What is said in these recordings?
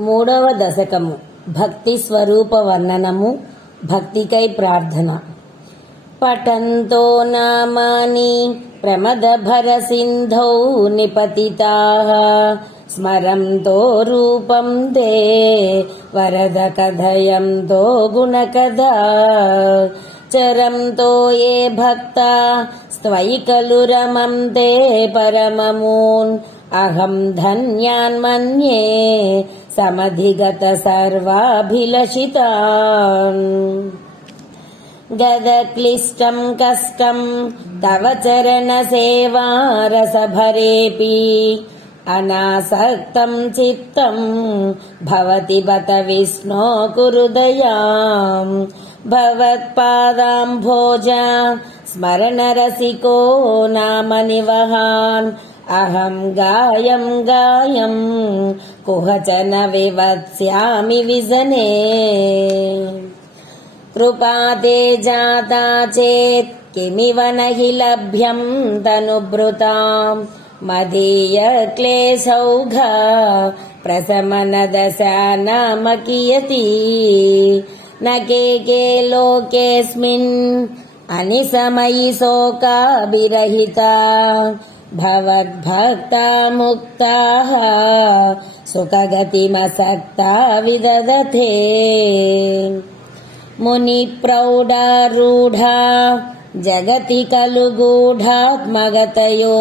మూడవ దశకము. భక్తి స్వరూప వర్ణనము. భక్తికై ప్రార్థన. పఠంతో నామాని ప్రమదభర సింధౌ నిపతితాః. స్మరంతో రూపం తే వరద కథయంతో గుణకథా చరంతో ఏ భక్త స్త్వయి ఖలు రమంతే పరమమూన్. అహం ధన్యాన్మన్యే. समधिगत सर्वाभिलषिता गद क्लिष्टम् कष्टम् तव चरण रसभरेऽपि अनासक्तम् चित्तम् भवति बत विष्णो कुरुदयाम् भवत्पादाम्भोज स्मरणरसिको नाम निवहान्। अहम् गायम् गायम् गायं कुहचन विवत्स्यामि विजने कृपाते जाता चेत् किमिव न हि लभ्यं तनुभृताम् मदीयक्लेशौघ प्रशमनदशा नाम कियती। न के के लोकेऽस्मिन् अनिसमयि शोकाभिरहिता। भवद्भक्ता मुक्ताः सुखगतिमसक्ता विदधते मुनिप्रौढारूढा जगति खलु गूढात्मगतयो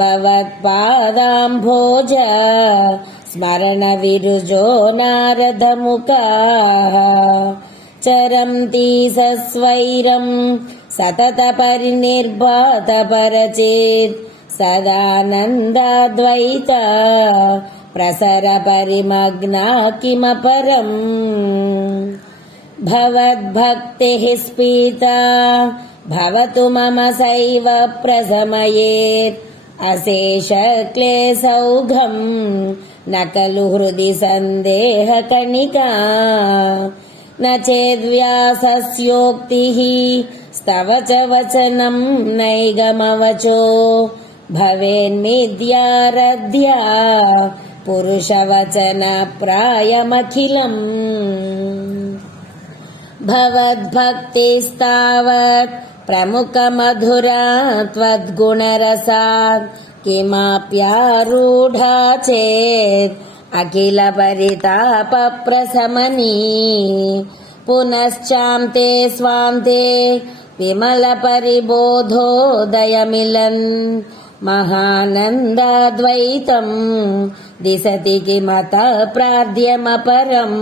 भवत्पादाम्भोज स्मरणविरुजो नारदमुखाः चरन्ति सस्वैरम् सततपरिनिर्भातपरचेत् सदानन्दाद्वैता प्रसरपरिमग्ना किमपरम् भवद्भक्तिः स्फीता भवतु मम सैव प्रशमयेत् अशेषक्लेशौघम् न खलु हृदि सन्देहकणिका न चेद्व्यासस्योक्तिः स्तव च वचनम् नैगमवचो। भवेन्मिद्यारध्या पुरुषवचनप्रायमखिलम् भवद्भक्तिस्तावत् प्रमुखमधुरा त्वद्गुणरसात् किमाप्यारूढा चेत् अखिलपरितापप्रशमनी पुनश्चान्ते स्वान्ते विमलपरिबोधोदयमिलन् महानन्दाद्वैतम् दिशति किमतः प्रार्थ्यमपरम्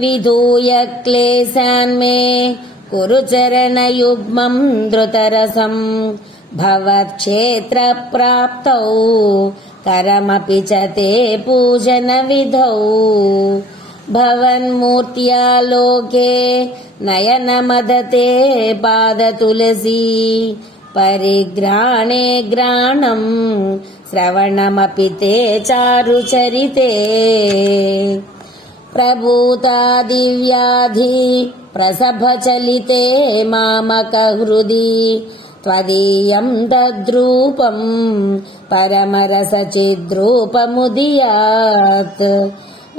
विधूय क्लेशान्मे कुरु चरणयुग्मम् द्रुतरसम् भवत्क्षेत्रप्राप्तौ करमपि च ते पूजनविधौ भवन्मूर्त्या लोके नयनमदते पादतुलसी परिघ्राणे घ्राणम् श्रवणमपि ते चारुचरिते प्रभूतादिव्याधि प्रसभचलिते मामकहृदि त्वदीयं तद्रूपम् परमरसचिद्रूपमुदीयात्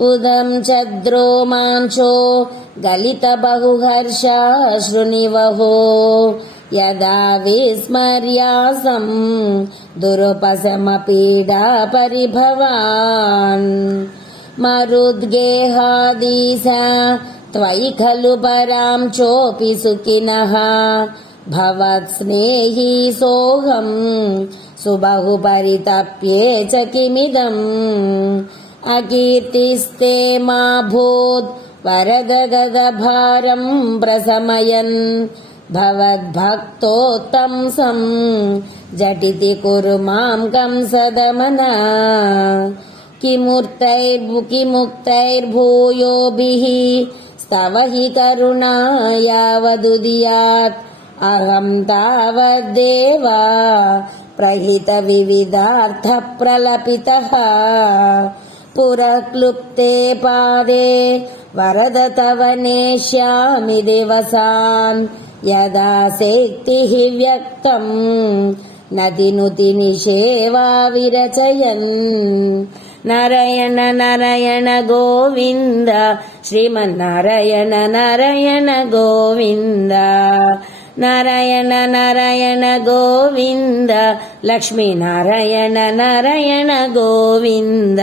उदं चद्रोमाञ्चो गलितबहुहर्षाश्रुनिवहो यदा विस्मर्यासम् दुरुपशमपीडापरिभवान्। मरुद्गेहादीश त्वयि खलु परां चोऽपि सुखिनः। भवत्स्नेही सोऽहम् सुबहु परितप्ये च किमिदम्। अकीर्तिस्ते मा भूत् वरदगदभारम् प्रशमयन् भवद्भक्तोत्तंसम् झटिति कुरु मां कंसदमना किमुक्तैर्भुकिमुक्तैर्भूयोभिः स्तव हि करुणा यावदुदीयात् अहं तावद्देवा प्रहितविविधार्थप्रलपितः पुरक्लुप्ते पादे वरद तव नेष्यामि दिवसान् యదా శక్తి వ్యక్తం నదినుతి నిషేవా విరచయన్ నరయణ నరయణ గోవింద శ్రీమన్నారాయణ నారాయణ గోవింద. నారాయణ నారాయణ గోవింద లక్ష్మీనారాయణ నారాయణ గోవింద.